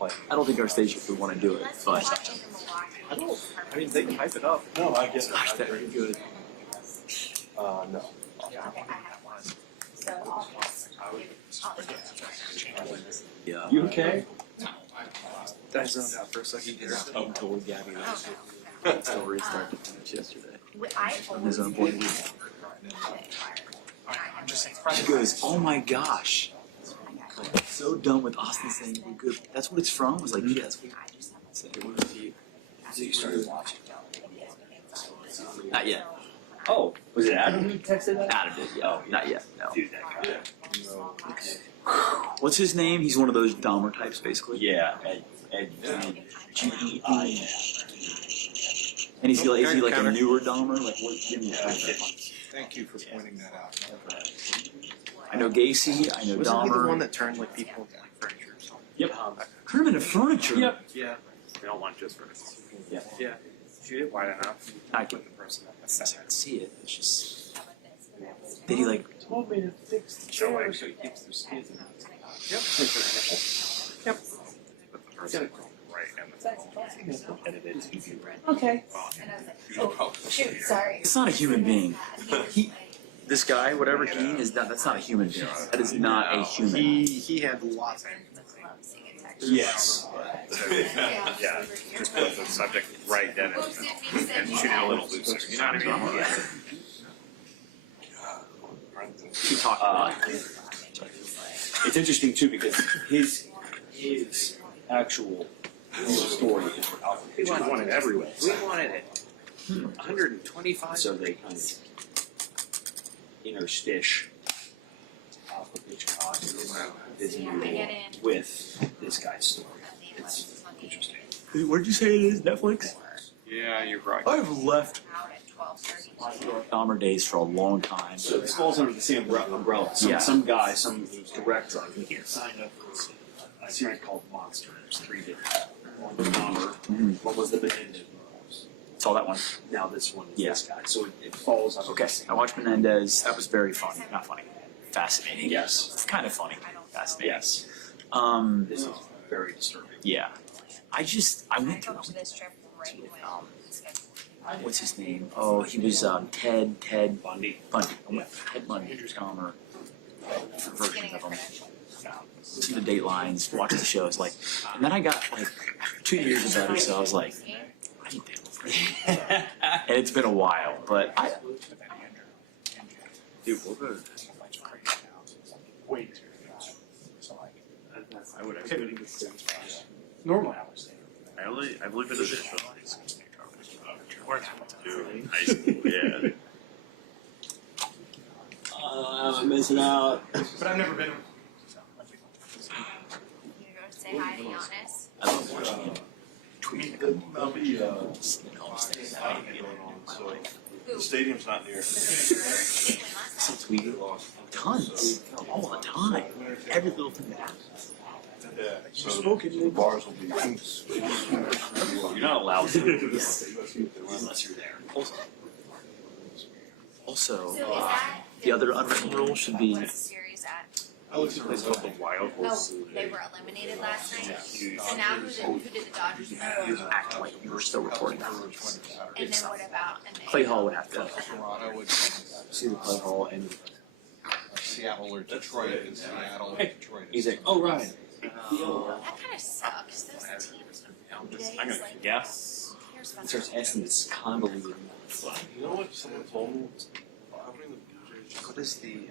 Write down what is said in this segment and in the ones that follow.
playing. I don't think our station would want to do it, but I mean, they can hype it up. No, I get it. gosh, that'd be good. No. Yeah. You okay? I zoned out for a second here. I'm totally gabbing that. Still restarted the match yesterday. From his own point of view. She goes, "Oh my gosh." Like, so done with Austin saying we're good. That's what it's from? I was like, yeah, that's what it's like. So you started watching? Not yet. Oh, was it Adam who texted that? Adam did, yeah. Oh, not yet, no. Dude, that guy. What's his name? He's one of those Dahmer types, basically. Yeah, Ed G-E-I-N. And is he like a newer Dahmer? Like, what? Give me that. Thank you for pointing that out. I know Gacy, I know Wasn't he the one Dahmer. that turned like people into like furniture or something? Yep. Turn him into furniture? Yep. Yeah. We don't want just furniture. Yeah. Yeah. Shoot it wide enough. I can see it. It's just. Did he like. Told me to fix the chair so he keeps their skins in. Yep. But the person right and the edited. Okay. Oh, shoot, sorry. It's not a human being. This guy, whatever he is, that's not a human being. That is not a human. He had lots of. Yes. Yeah. Just put the subject right dead in the middle and shoot it a little looser. You know what I mean? Yeah. Keep talking about it. It's interesting too because his actual story is for Alpha We Pitch. wanted it everywhere. We wanted it. 125. So they kind of interstish Alpha Pitch is with this guy's story. It's interesting. What did you say it is? Netflix? Yeah, you're right. I've left Dahmer days for a long time. So this falls under the same umbrella. Some guy, some director, signed up for a series called Monster. There's 3 different. One was Dahmer. One was the Menendez. Saw that one. Now this one is Yeah. this guy. So it falls under Okay, the same. I watched Menendez. That was very funny. Not funny. Fascinating. Yes. It's kind of funny. Fascinating. Yes. This is very disturbing. Yeah. I went through This trip right when what's his name? Oh, he was Ted Bundy. I went Ted Bundy, Dahmer, different versions of him. Listen to Datelines, watch the shows, like, and then I got like 2 years of that or so. I was like, I need that. And it's been a while, but dude, we'll go. Wait. I would have Normal. I've only been to this show. High school, yeah. I'm missing out. But I've never been. you go say hi to Giannis. I love watching him tweet. I'll be, the stadium's not near. Still tweeting. Tons. All the time. Every little thing that happens. Yeah, so the bars will be. You're not allowed to. Unless you're there. Also, So is that the other unwritten rule should be what's the series at? I looked at a place called the Wild Horse. Oh, they were eliminated last night. So now who did the Dodgers you act like you were still recording that. And then what about Clay Hall would have to Toronto would See the Clay Hall and Seattle or Detroit and Seattle or Detroit. he's like, oh right. that kind of sucks. Those teams days, I'm gonna like, Yeah. who cares He about starts asking this convoluted. You know what someone told me? Covering the Blue Jays. What is the?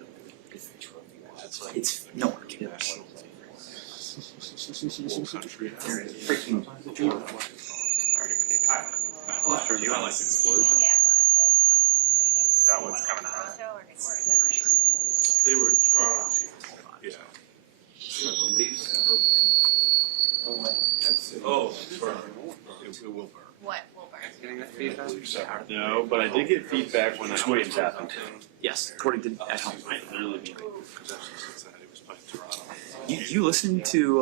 It's like It's no one cares. whole country. Freaking. Do you not like the explosion? That one's coming out. They were trying. Yeah. Oh, it will burn. what Wilbur? Getting that feedback? No, but I did get feedback when Williams happened. Yes, according to at home. I literally checked because that's just Cincinnati was playing Toronto. You listen to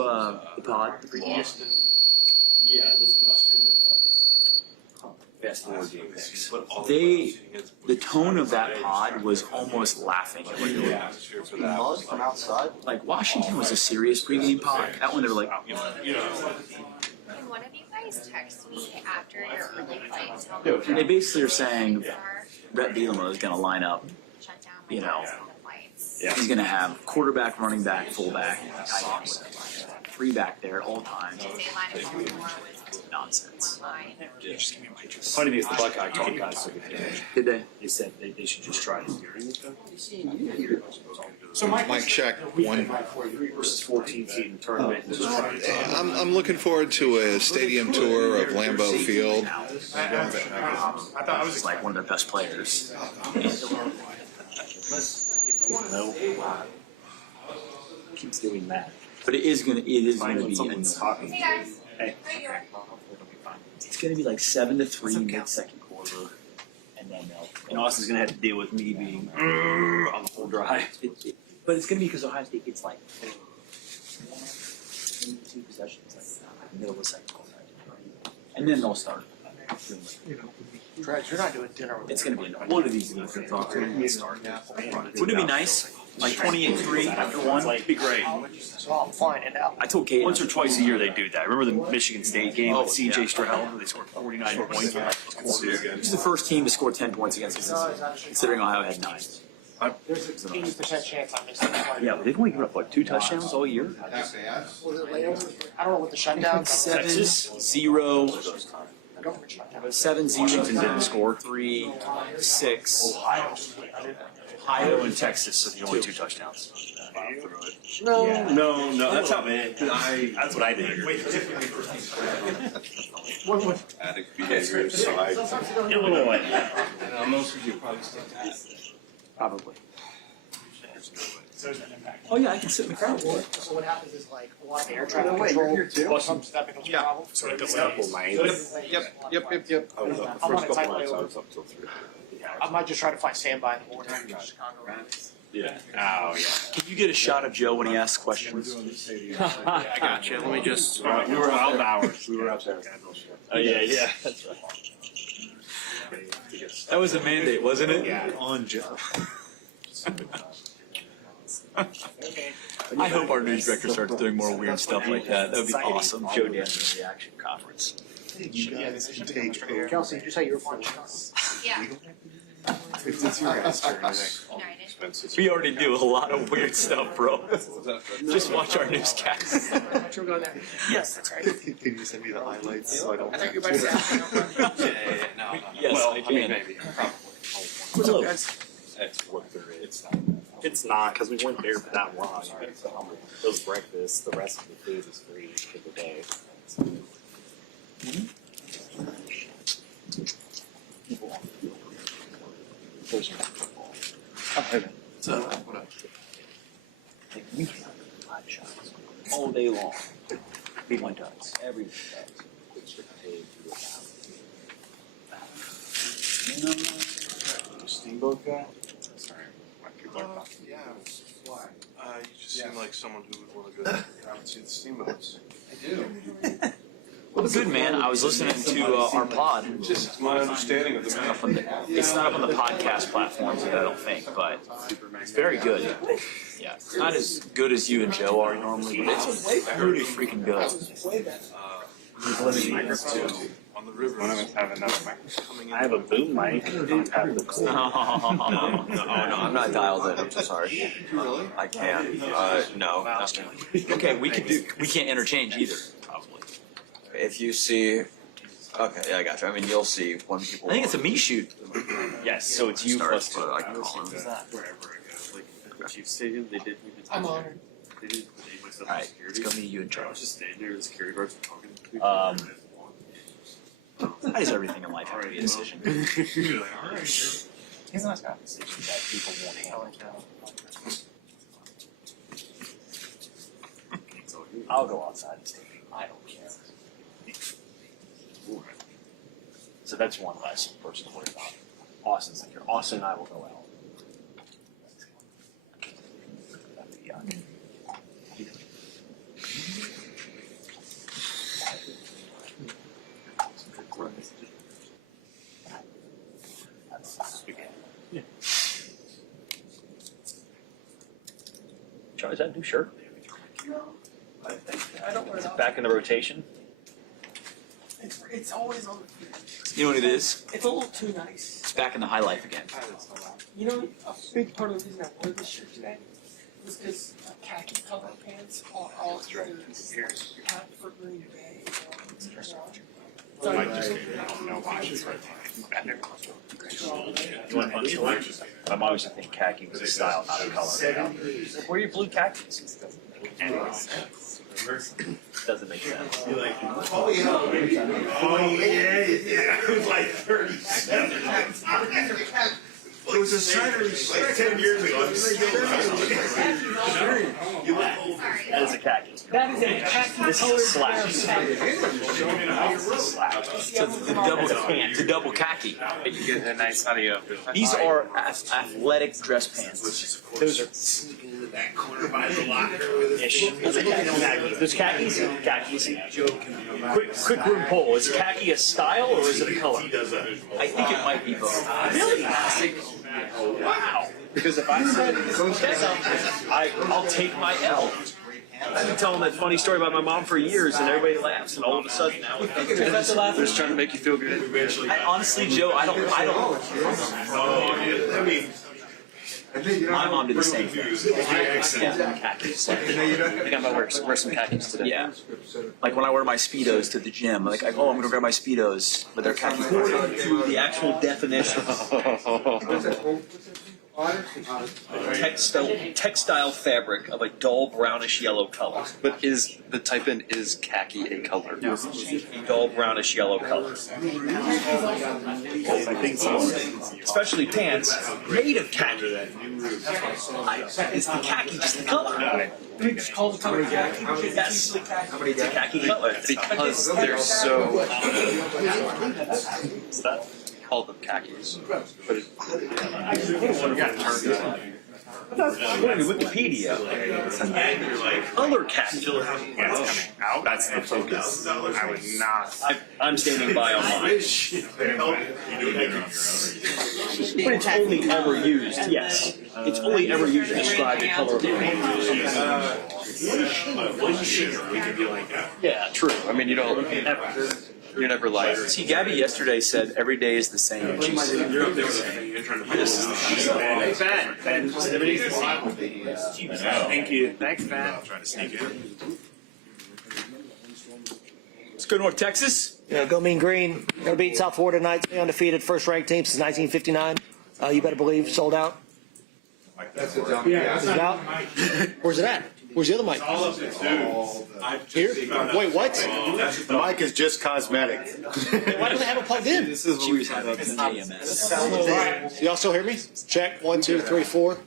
the pod? Boston. Yeah, this is. best board game picks. The tone of that pod was almost laughing at what they were doing. Mud from outside. Like Washington was a serious pregame pod. That one they were like, Can one of you guys text me after your early flight? Tell me they basically are saying are Brett Bielema is going to line up. shut down You know. the flights. Yeah. He's going to have quarterback, running back, fullback, tight end, three back there at all times. They line up more with Nonsense. mine. Funny because the Buckeye called guys took advantage. Did they? They said they should just try it. So Mike, check one. Versus 14 seed in the tournament. And just try it. I'm looking forward to a stadium tour of Lambeau Field. I thought I was like one of their best players. No. Keeps doing that. But it is gonna be. Someone's talking. Hey guys. Hey. How you doing? It's gonna be like 7-3 mid-second quarter, and then they'll. And Austin's gonna have to deal with me being on the whole drive. But it's gonna be because Ohio State gets like 2 possessions, like middle of the second quarter, and then they'll start. You're not doing dinner with It's gonna be annoying. One of these games gonna talk to me. Wouldn't it be nice? Like 28-3 after one. It'd be great. So I'm flying it out. I told Kate Once or twice a year they do that. Remember the Michigan State game with CJ yeah. Stroud where they scored 49 points? He's the first team to score 10 points against us, considering Ohio had 9. There's an 80% chance I missed that. Yeah, but they've only given up what 2 touchdowns all year. Was it layover? I don't know what the shutdowns. 7-0, Government shutdown. 7-0. Washington didn't score. 3-6. Ohio and Texas are the only 2 touchdowns. No. No, that's not me. That's what I did. Addict behavior, so I A little like most of you probably still have. Probably. Oh yeah, I can sit in the crowd. So what happens is like a lot of air traffic control. Sometimes that becomes a problem. So Yep. I'm on a tight layover. up till 3. I might just try to find standby in the morning. Chicago. Yeah. Oh yeah. Can you get a shot of Joe when he asks questions? I got you. Let me just. We were out hours. We were out there. Oh yeah. That's right. That was a mandate, wasn't it? Yeah. On Joe. I hope our news director starts doing more weird stuff like that. That would be awesome. Joe Dan's reaction conference. Kelsey, did you say you were flying? Yeah. It's your answer. United. We already do a lot of weird stuff, bro. Just watch our newscasts. We're going there. Yes, that's right. Can you send me the highlights so I don't? I think you're about to ask. No. Yes, Well, I I mean, can. maybe. What's up, guys? That's what there is. It's not, because we weren't there for that long. Those breakfasts, the rest of the food is free for the day. Like, we have hot shots all day long. Everyone does. Everyone does. Steamboat guy? Sorry, my people are talking. Yeah, why? You just seem like someone who would want to go down and see the steamboats. I do. Well, good man. I was listening to our pod. Just my understanding of the It's not up on the podcast platforms, I don't think, but it's very good. Yeah, it's not as good as you and Joe are normally, but it's pretty freaking good. on the river. One of us have another microphone. I have a boom mic. I don't have the No, I'm not dialed in. I'm so sorry. I can. No. okay, we can't interchange either, probably. If you see, okay, yeah, I got you. I mean, you'll see when people. I think it's a me shoot. Yes, so it's you plus starts, 2. but I can call him. wherever I go. Like the Chiefs Stadium, they did. I'm honored. They did. They went to the All right, security. it's gonna be you and I was Charles. just standing there, and the security guards were talking to people. How does everything in life have to be a decision? You're like, all right. He's a nice guy. Decision that people won't handle. I'll go outside and stay. I don't care. So that's one less person to worry about. Austin's like, Austin and I will go out. That'd be yuck. Sean, is that a new shirt? Is it back in the rotation? It's always on. You know what it is? It's a little too nice. It's back in the high life again. You know, a big part of the reason I wore this shirt today was because khaki color pants are all half for Green Bay. So I just You want to know? My mom used to think khaki was a style, not a color. Where are your blue khakis? Anyways. Doesn't make sense. Oh yeah. It was like 37. It was a sign of respect 10 years ago. That is a khaki. that is a khaki This colored is a slack. So the double khaki. You get a nice audio. These are athletic dress pants. Those are That corner by the locker with ish. Those khakis? Khakis. Quick room poll. Is khaki a style or is it a color? I think it might be both. Really? Wow. Because if I said, I'll take my L. I've been telling that funny story about my mom for years, and everybody laughs, and all of a sudden now they're just trying to make you feel good. Honestly, Joe, I don't. My mom did the same thing. Yeah, khakis. I think I'm about to wear some khakis today. Yeah. Like when I wear my Speedos to the gym, like I'm gonna grab my Speedos, but they're khaki. To the actual definition. Textile fabric of a dull brownish yellow color. But is the type in is khaki a color? A dull brownish yellow color. I think so. Especially pants made of khaki. Is the khaki just the color? It's called the color khaki. Yes. It's a khaki color. Because they're so. Call them khakis. But Wikipedia. Color khaki. Yeah, it's coming out. That's the focus. I would not. I'm standing by on mine. But it's only ever used, yes. It's only ever used to describe the color of the paint. yeah, true. I mean, you don't ever. You're never like. See, Gabby yesterday said every day is the same. She said, this is the same. Hey, Ben, everything's the same. Thank you. Thanks, Ben. Trying to sneak in. Let's go North Texas. Yeah, go Mean Green. Gonna beat South Florida tonight. Stay undefeated, first ranked team since 1959. You better believe, sold out. Is it out? Where's it at? Where's the other mic? Here? Wait, what? The mic is just cosmetic. Why do they have it plugged in? She was having an AMS. Y'all still hear me? Check. 1, 2, 3, 4,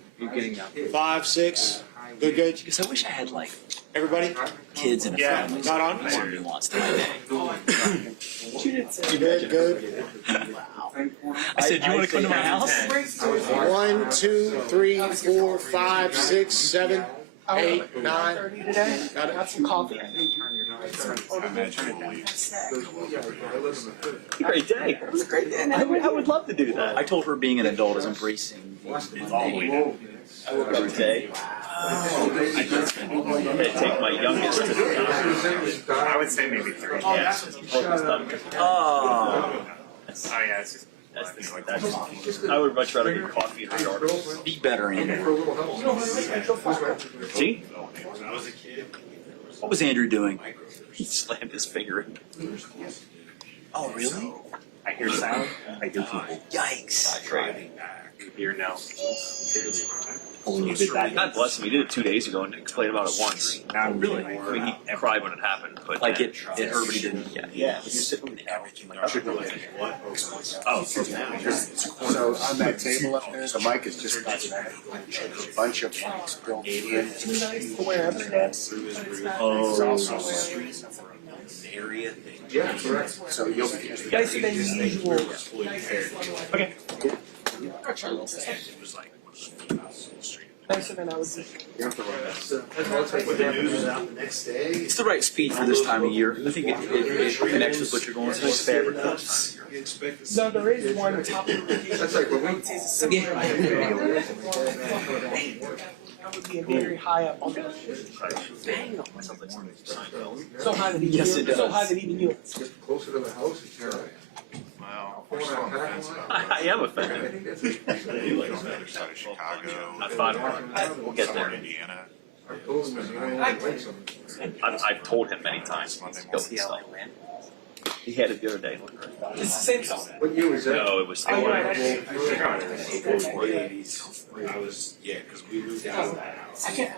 5, 6. Good, good. Because I wish I had like Everybody? kids and a family. Not on? More nuance to my day. Good, good. I said, you want to come to my house? 1, 2, 3, 4, 5, 6, 7, 8, 9. Got some coffee. Great day. It was a great day. I would love to do that. I told her being an adult is embracing Every day. I'm gonna take my youngest to the I would say maybe 3. Oh, Yeah, it's just. I would much rather get coffee in the yard. Be better, Andrew. See? What was Andrew doing? He slammed his finger in. Oh, really? I hear sound. I hear people. Yikes. Here now. You did that. God bless him. He did it 2 days ago and explained about it once. Not really. I mean, he cried when it happened, but Like it hurt, but he didn't. yeah. You're sitting with everything. Oh, So on that table up there, the mic is just cosmetic. There's a bunch of mics built in. Area thing. Yeah, correct. So you'll be. Nicer than usual. Okay. Nicer than I was. It's the right speed for this time of year. I think it connects with what you're going through. It's fabric. No, there is one top of the That's like when we. probably be very high up on the so high that Yes, it does. so high that even you. Closer to the house, it's terrible. Well, we're still on the fence about I am offended. the other side of Chicago. Not fine. We'll get there. Indiana. I've told him many times. Go see how I win. He had it the other day. It's the same song. What year was that? No, it was. Oh, you're right. I was, yeah, because we moved out. I can't.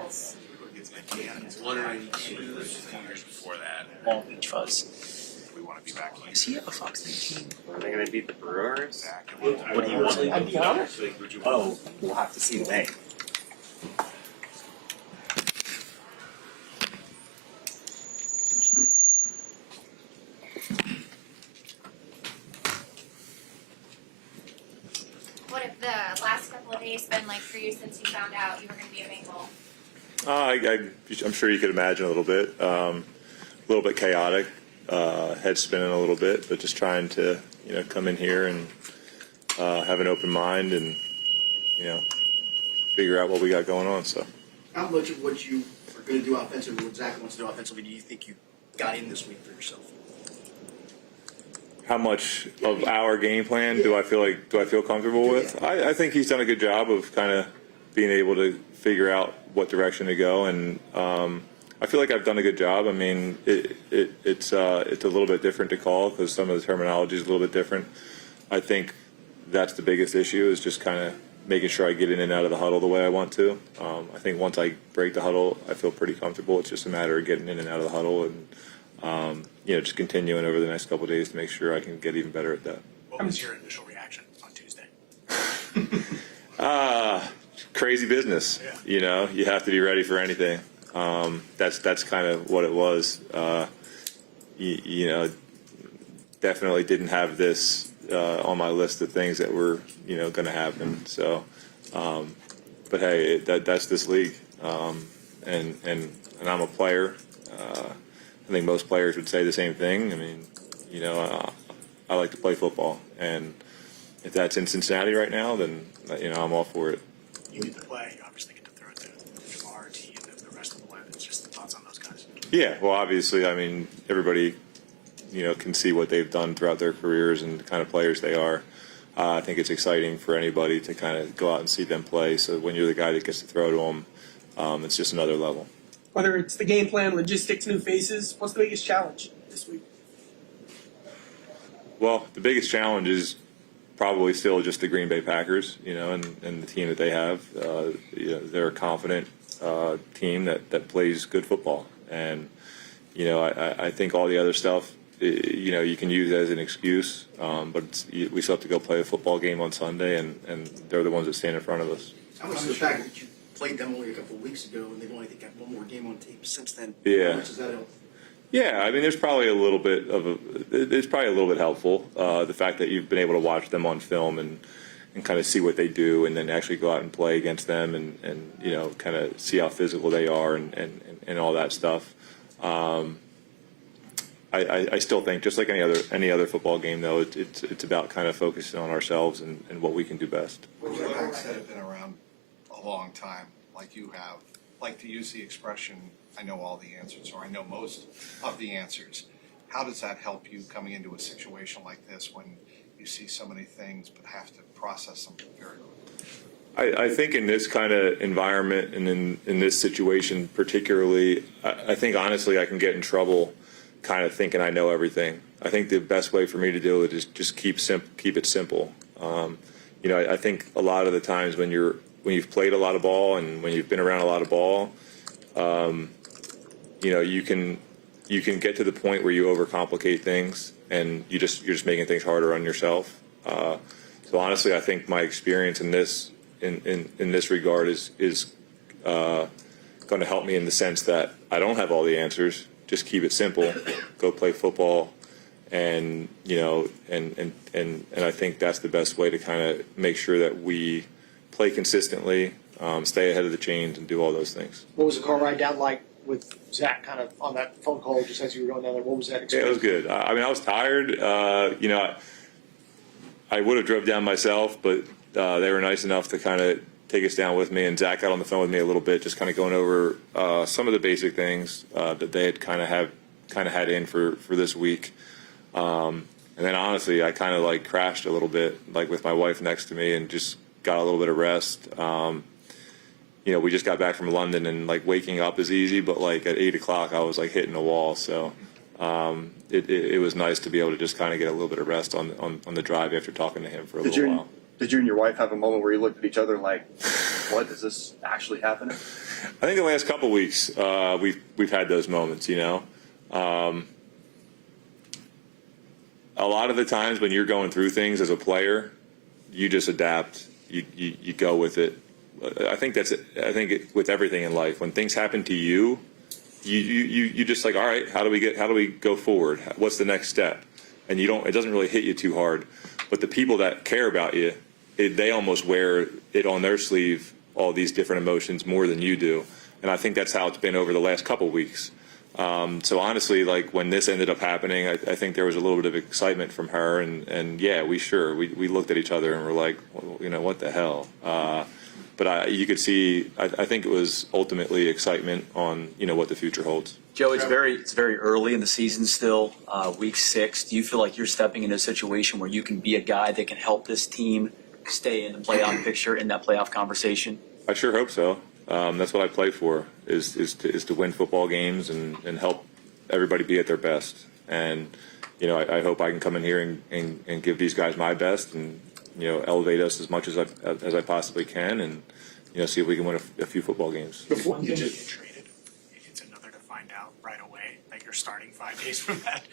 Indiana. It's 192. It was 2 years before that. Long Beach Fuzz. We want to be back here. Is he a Fox 19? Are they going to beat the Brewers? What do you want? I'd be honest. Oh, we'll have to see today. What have the last couple of days been like for you since you found out you were going to be a Bengal? I'm sure you could imagine a little bit chaotic, head spinning a little bit, but just trying to, come in here and have an open mind and, figure out what we got going on. So, How much of what you are going to do offensively, what Zach wants to do offensively, do you think you got in this week for yourself? how much of our game plan do I feel comfortable with? I think he's done a good job of kind of being able to figure out what direction to go, and I feel like I've done a good job. I mean, it's a little bit different to call because some of the terminology is a little bit different. I think that's the biggest issue is just kind of making sure I get in and out of the huddle the way I want to. I think once I break the huddle, I feel pretty comfortable. It's just a matter of getting in and out of the huddle and just continuing over the next couple of days to make sure I can get even better at that. What was your initial reaction on Tuesday? Crazy business. Yeah. You have to be ready for anything. That's kind of what it was. Definitely didn't have this on my list of things that were going to happen. So, but hey, that's this league, and I'm a player. I think most players would say the same thing. I mean, I like to play football, and if that's in Cincinnati right now, then I'm all for it. You get to play. You obviously get to throw it to Jamar, T, and the rest of the weapons. Just thoughts on those guys. Yeah, well, obviously, I mean, everybody, can see what they've done throughout their careers and the kind of players they are. I think it's exciting for anybody to kind of go out and see them play. So when you're the guy that gets to throw to them, it's just another level. Whether it's the game plan, logistics, new faces, what's the biggest challenge this week? Well, the biggest challenge is probably still just the Green Bay Packers, and the team that they have. They're a confident team that plays good football. And, I think all the other stuff, you can use as an excuse, but we still have to go play a football game on Sunday, and they're the ones that stand in front of us. How much of the fact that you played them only a couple of weeks ago and they've only got one more game on tape since then? Yeah. How much does that help? Yeah, I mean, there's probably a little bit helpful. The fact that you've been able to watch them on film and kind of see what they do, and then actually go out and play against them, and kind of see how physical they are, and all that stuff. I still think, just like any other football game, though, it's about kind of focusing on ourselves and what we can do best. Quarterbacks that have been around a long time, like you have, like to use the expression, I know all the answers, or I know most of the answers. How does that help you coming into a situation like this when you see so many things but have to process them very quickly? I think in this kind of environment and in this situation particularly, I think honestly I can get in trouble kind of thinking I know everything. I think the best way for me to do it is just keep it simple. I think a lot of the times when you've played a lot of ball and when you've been around a lot of ball, you can get to the point where you overcomplicate things and you're just making things harder on yourself. So honestly, I think my experience in this regard is going to help me in the sense that I don't have all the answers. Just keep it simple. Go play football, and I think that's the best way to kind of make sure that we play consistently, stay ahead of the chains, and do all those things. What was the car ride down like with Zach kind of on that phone call just as you were going down there? What was that experience? Yeah, it was good. I mean, I was tired. I would have drove down myself, but they were nice enough to kind of take us down with me, and Zach got on the phone with me a little bit, just kind of going over some of the basic things that they had kind of had in for this week. And then honestly, I kind of like crashed a little bit, like with my wife next to me, and just got a little bit of rest. You know, we just got back from London, and like waking up is easy, but like at 8 o'clock, I was like hitting a wall. So it was nice to be able to just kind of get a little bit of rest on the drive after talking to him for a little while. Did you and your wife have a moment where you looked at each other like, what, is this actually happening? I think the last couple of weeks, we've had those moments, you know. A lot of the times when you're going through things as a player, you just adapt, you go with it. I think with everything in life, when things happen to you, you just like, all right, how do we go forward? What's the next step? And it doesn't really hit you too hard. But the people that care about you, they almost wear it on their sleeve, all these different emotions more than you do. And I think that's how it's been over the last couple of weeks. So honestly, like when this ended up happening, I think there was a little bit of excitement from her, and yeah, we looked at each other and were like, well, you know, what the hell? But you could see, I think it was ultimately excitement on, you know, what the future holds. Joe, it's very early in the season still, week 6. Do you feel like you're stepping into a situation where you can be a guy that can help this team stay in the playoff picture, in that playoff conversation? I sure hope so. That's what I play for, is to win football games and help everybody be at their best. And, you know, I hope I can come in here and give these guys my best and, you know, elevate us as much as I possibly can, and, you know, see if we can win a few football games. Before you get traded, it's another to find out right away that you're starting 5 days from that.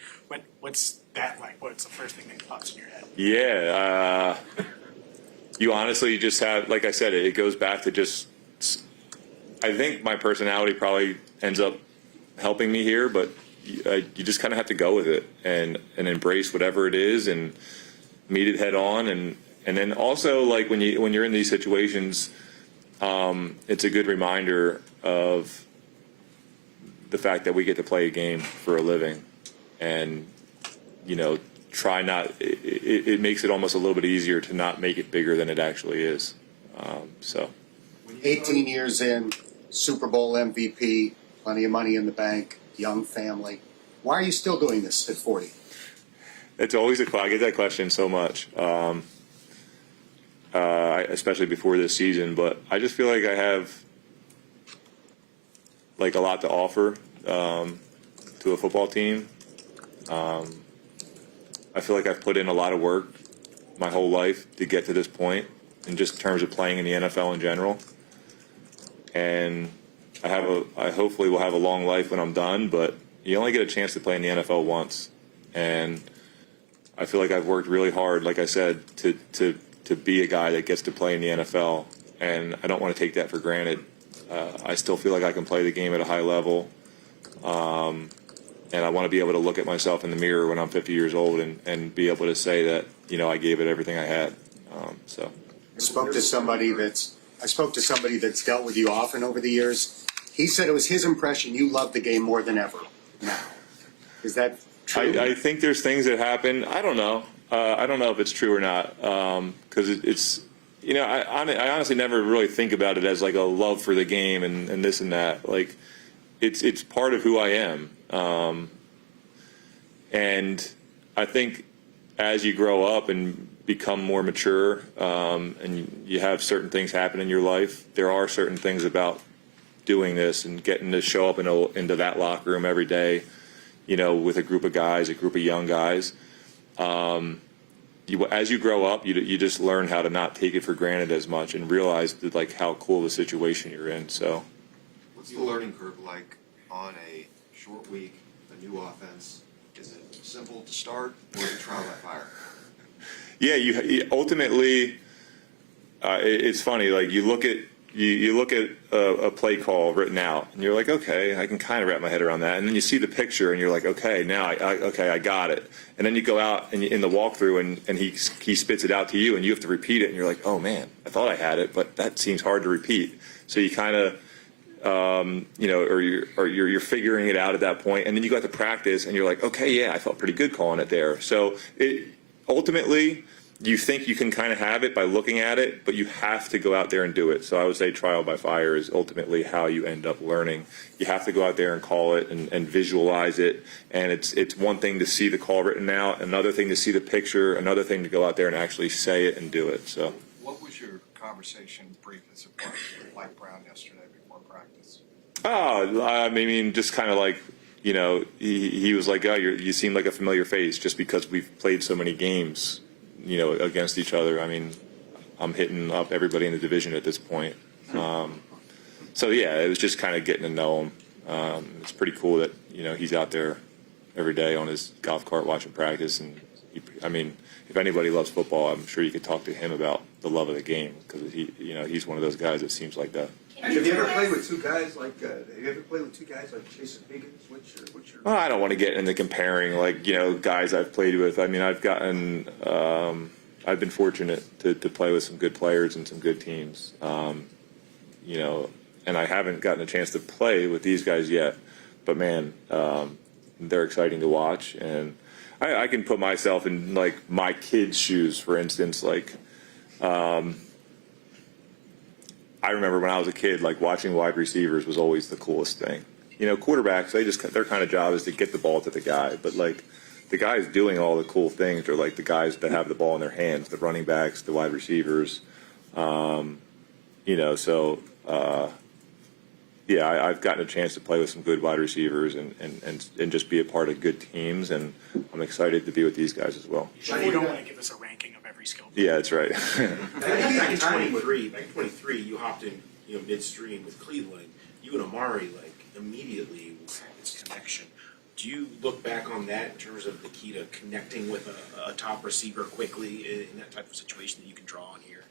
What's that like? What's the first thing that pops in your head? Yeah, you honestly just have, like I said, it goes back to just, I think my personality probably ends up helping me here, but you just kind of have to go with it and embrace whatever it is and meet it head on. And then also, like when you're in these situations, it's a good reminder of the fact that we get to play a game for a living, and, you know, it makes it almost a little bit easier to not make it bigger than it actually is. 18 years in, Super Bowl MVP, plenty of money in the bank, young family. Why are you still doing this at 40? It's always I get that question so much, especially before this season. But I just feel like I have like a lot to offer to a football team. I feel like I've put in a lot of work my whole life to get to this point, in just terms of playing in the NFL in general. And I hopefully will have a long life when I'm done, but you only get a chance to play in the NFL once. And I feel like I've worked really hard, like I said, to be a guy that gets to play in the NFL, and I don't want to take that for granted. I still feel like I can play the game at a high level, and I want to be able to look at myself in the mirror when I'm 50 years old and be able to say that, you know, I gave it everything I had. I spoke to somebody that's dealt with you often over the years. He said it was his impression you love the game more than ever now. Is that true? I think there's things that happen. I don't know. I don't know if it's true or not, because it's, you know, I honestly never really think about it as like a love for the game and this and that. Like, it's part of who I am. And I think as you grow up and become more mature, and you have certain things happen in your life, there are certain things about doing this and getting to show up into that locker room every day, you know, with a group of guys, a group of young guys. As you grow up, you just learn how to not take it for granted as much and realize that, like, how cool the situation you're in. So, what's the learning curve like on a short week, a new offense? Is it simple to start, or is it trial by fire? Yeah, you ultimately, it's funny. Like, you look at a play call written out, and you're like, okay, I can kind of wrap my head around that. And then you see the picture, and you're like, okay, now I got it. And then you go out and in the walkthrough, and he spits it out to you, and you have to repeat it, and you're like, oh man, I thought I had it, but that seems hard to repeat. So you kind of, you know, or you're figuring it out at that point, and then you go out to practice, and you're like, okay, yeah, I felt pretty good calling it there. So ultimately, you think you can kind of have it by looking at it, but you have to go out there and do it. So I would say trial by fire is ultimately how you end up learning. You have to go out there and call it and visualize it. And it's one thing to see the call written out, another thing to see the picture, another thing to go out there and actually say it and do it. So. What was your conversation brief as a part with Mike Brown yesterday before practice? Oh, I mean, just kind of like, you know, he was like, oh, you seem like a familiar face just because we've played so many games, you know, against each other. I mean, I'm hitting up everybody in the division at this point. So yeah, it was just kind of getting to know him. It's pretty cool that, you know, he's out there every day on his golf cart watching practice. And I mean, if anybody loves football, I'm sure you could talk to him about the love of the game, because he's one of those guys that seems like that. Have you ever played with two guys like Jason Higgins? What's your? Well, I don't want to get into comparing, like, you know, guys I've played with. I mean, I've been fortunate to play with some good players and some good teams, you know, and I haven't gotten a chance to play with these guys yet. But man, they're exciting to watch, and I can put myself in like my kids' shoes. For instance, like. I remember when I was a kid, like watching wide receivers was always the coolest thing. You know, quarterbacks, their kind of job is to get the ball to the guy, but like the guys doing all the cool things are like the guys that have the ball in their hands, the running backs, the wide receivers. You know, so yeah, I've gotten a chance to play with some good wide receivers and just be a part of good teams, and I'm excited to be with these guys as well. You don't want to give us a ranking of every skill. Yeah, that's right. Back in 23, you hopped in, you know, midstream with Cleveland. You and Amari, like, immediately had this connection. Do you look back on that in terms of the key to connecting with a top receiver quickly in that type of situation that you can draw on here?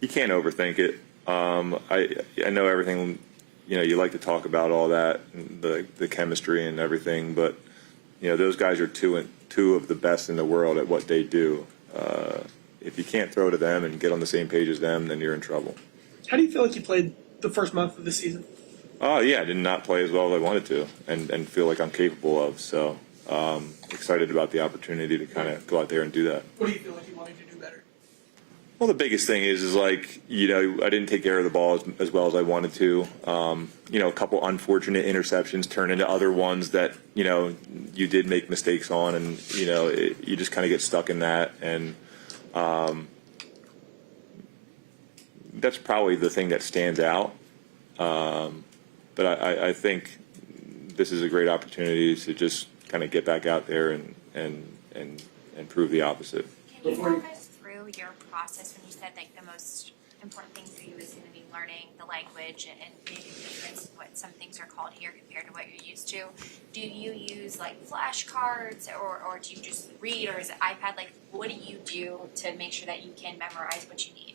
You can't overthink it. I know everything. You know, you like to talk about all that, and the chemistry and everything, but you know, those guys are two of the best in the world at what they do. If you can't throw to them and get on the same page as them, then you're in trouble. How do you feel like you played the first month of the season? Oh yeah, I did not play as well as I wanted to, and feel like I'm capable of. So excited about the opportunity to kind of go out there and do that. What do you feel like you wanted to do better? Well, the biggest thing is like, you know, I didn't take care of the ball as well as I wanted to. You know, a couple unfortunate interceptions turned into other ones that, you know, you did make mistakes on, and you know, you just kind of get stuck in that. And that's probably the thing that stands out. But I think this is a great opportunity to just kind of get back out there and prove the opposite. Can you walk us through your process when you said like the most important thing for you is going to be learning the language and maybe the difference what some things are called here compared to what you're used to? Do you use like flashcards or do you just read, or is it iPad? Like, what do you do to make sure that you can memorize what you need?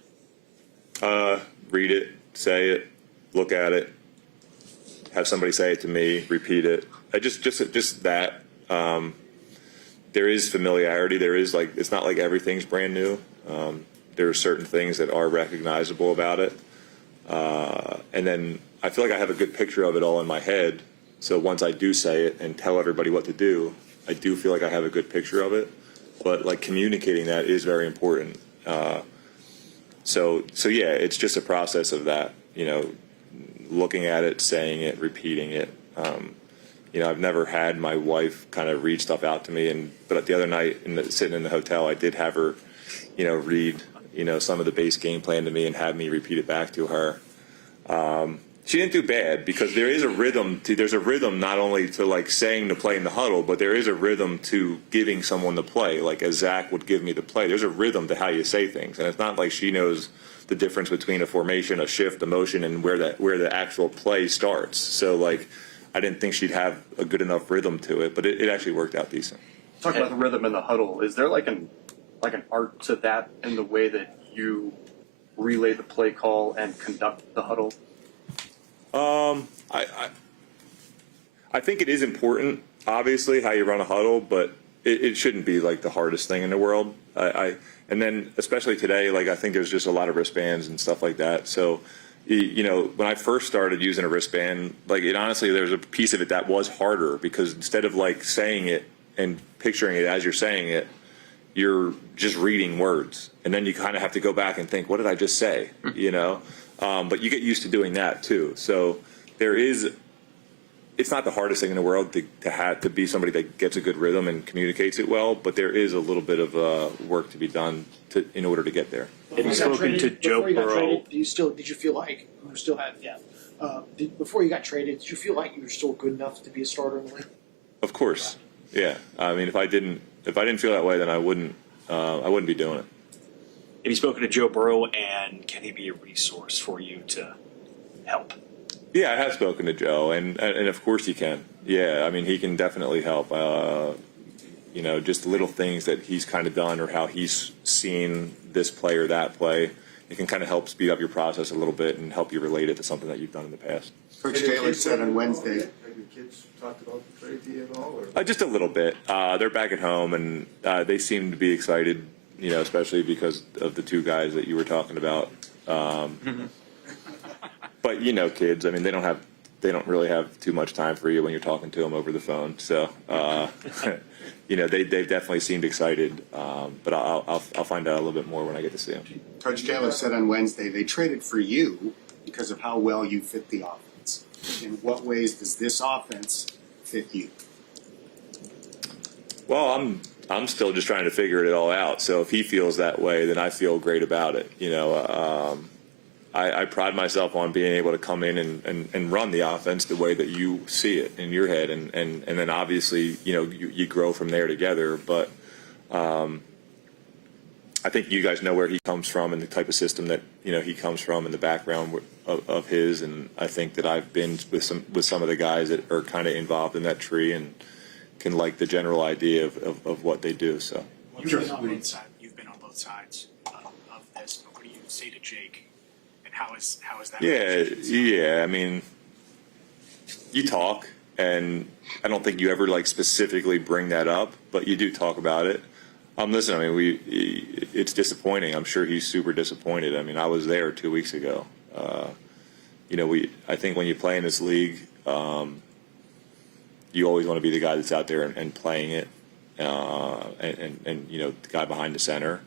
Read it, say it, look at it, have somebody say it to me, repeat it. Just that. There is familiarity. There is like, it's not like everything's brand new. There are certain things that are recognizable about it. And then I feel like I have a good picture of it all in my head. So once I do say it and tell everybody what to do, I do feel like I have a good picture of it. But like communicating that is very important. So yeah, it's just a process of that, you know, looking at it, saying it, repeating it. You know, I've never had my wife kind of read stuff out to me, but the other night, sitting in the hotel, I did have her, you know, read, you know, some of the base game plan to me and have me repeat it back to her. She didn't do bad, because there is a rhythm. There's a rhythm not only to like saying the play in the huddle, but there is a rhythm to giving someone the play, like as Zach would give me the play. There's a rhythm to how you say things, and it's not like she knows the difference between a formation, a shift, a motion, and where the actual play starts. So like, I didn't think she'd have a good enough rhythm to it, but it actually worked out decent. Talk about the rhythm in the huddle. Is there like an art to that in the way that you relay the play call and conduct the huddle? I think it is important, obviously, how you run a huddle, but it shouldn't be like the hardest thing in the world. And then especially today, like I think there's just a lot of wristbands and stuff like that. So, you know, when I first started using a wristband, like honestly, there's a piece of it that was harder, because instead of like saying it and picturing it as you're saying it, you're just reading words, and then you kind of have to go back and think, what did I just say? You know, but you get used to doing that too. So there is. It's not the hardest thing in the world to be somebody that gets a good rhythm and communicates it well, but there is a little bit of work to be done in order to get there. Have you spoken to Joe Burrow? Did you feel like you still had before you got traded? Did you feel like you were still good enough to be a starter in the league? Of course, yeah. I mean, if I didn't feel that way, then I wouldn't be doing it. Have you spoken to Joe Burrow, and can he be a resource for you to help? Yeah, I have spoken to Joe, and of course he can. Yeah, I mean, he can definitely help. You know, just little things that he's kind of done or how he's seen this play or that play. It can kind of help speed up your process a little bit and help you relate it to something that you've done in the past. Coach Taylor said on Wednesday. Have your kids talked about the trade to you at all? Or? Just a little bit. They're back at home, and they seem to be excited, you know, especially because of the two guys that you were talking about. But you know, kids, I mean, they don't really have too much time for you when you're talking to them over the phone. So, you know, they've definitely seemed excited. But I'll find out a little bit more when I get to see them. Coach Taylor said on Wednesday they traded for you because of how well you fit the offense. In what ways does this offense fit you? Well, I'm still just trying to figure it all out. So if he feels that way, then I feel great about it. You know, I pride myself on being able to come in and run the offense the way that you see it in your head, and then obviously, you know, you grow from there together. But I think you guys know where he comes from and the type of system that, you know, he comes from and the background of his, and I think that I've been with some of the guys that are kind of involved in that tree and can like the general idea of what they do. So You've been on both sides of this, but what do you say to Jake? How is that? Yeah. I mean, you talk, and I don't think you ever like specifically bring that up, but you do talk about it. Listen, I mean, it's disappointing. I'm sure he's super disappointed. I mean, I was there 2 weeks ago. You know, I think when you play in this league, you always want to be the guy that's out there and playing it, and you know, the guy behind the center.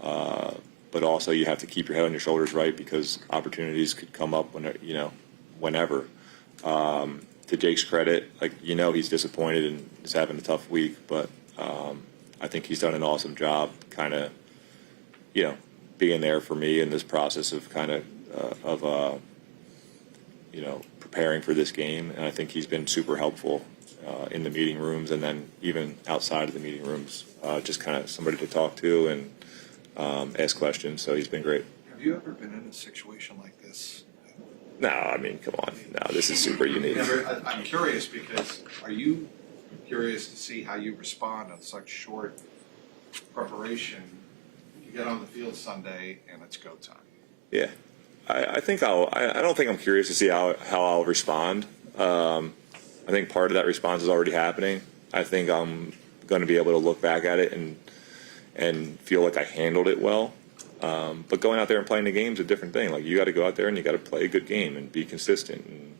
But also you have to keep your head on your shoulders, right? Because opportunities could come up whenever. To Jake's credit, like, you know, he's disappointed and is having a tough week, but I think he's done an awesome job, kind of, you know, being there for me in this process of kind of you know, preparing for this game, and I think he's been super helpful in the meeting rooms, and then even outside of the meeting rooms, just kind of somebody to talk to and ask questions. So he's been great. Have you ever been in a situation like this? No, I mean, come on. No, this is super unique. I'm curious because are you curious to see how you respond on such short preparation? You get on the field Sunday and it's go time. Yeah, I think I don't think I'm curious to see how I'll respond. I think part of that response is already happening. I think I'm going to be able to look back at it and feel like I handled it well. But going out there and playing the game is a different thing. Like, you got to go out there and you got to play a good game and be consistent. And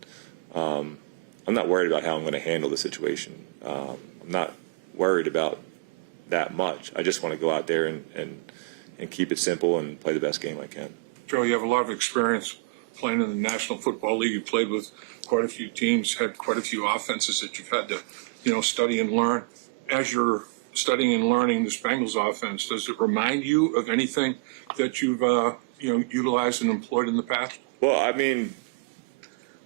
I'm not worried about how I'm going to handle the situation. I'm not worried about that much. I just want to go out there and keep it simple and play the best game I can. Joe, you have a lot of experience playing in the National Football League. You played with quite a few teams, had quite a few offenses that you've had to, you know, study and learn. As you're studying and learning this Bengals offense, does it remind you of anything that you've you know, utilized and employed in the past? Well, I mean,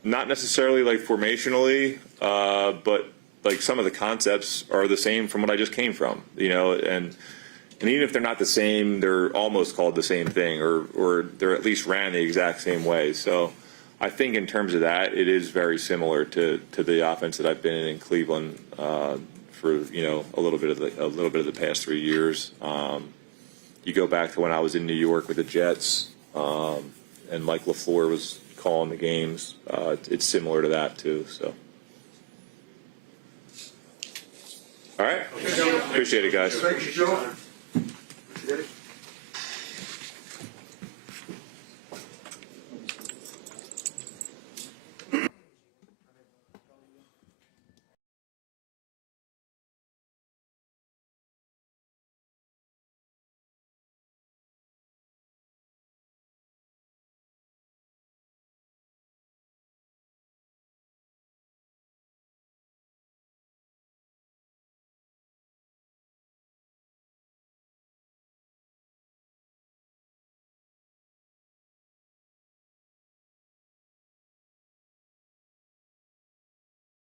not necessarily like formationally, but like some of the concepts are the same from what I just came from, you know, and even if they're not the same, they're almost called the same thing, or they're at least ran the exact same way. So I think in terms of that, it is very similar to the offense that I've been in Cleveland for, you know, a little bit of the past 3 years. You go back to when I was in New York with the Jets, and Mike LaFleur was calling the games. It's similar to that too. So, all right, appreciate it, guys. Thank you, Joe.